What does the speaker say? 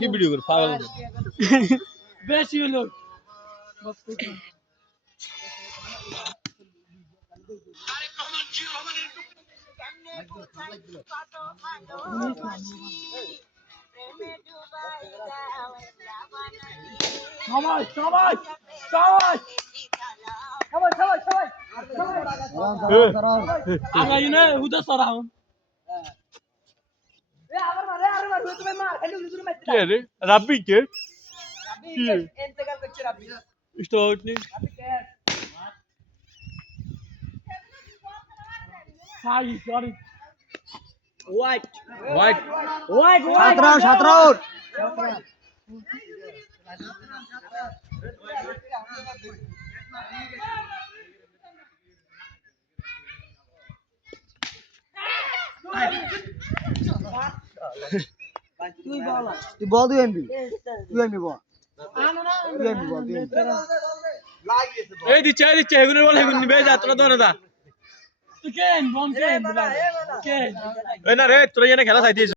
কি ভিডিও করে পাগল বেশি হলো সবাই সবাই সবাই সবাই সবাই সবাই আগাই না উদা সরাও এ আবার মার তুমি মার খালি উদুর মার কে রে রাব্বি কে রাব্বি ইন্তেকাল করছে রাব্বি স্টার্ট নি রাব্বি কে hi sorry white white white white 17 তুই বল তুই এমবি বল এই দিচ্ছে এগুলো বলে এগুলো নিবে যা তোরা দরে দা তুই কেন বন কেন কে এই না রে তোরা এখানে খেলা চাইতিস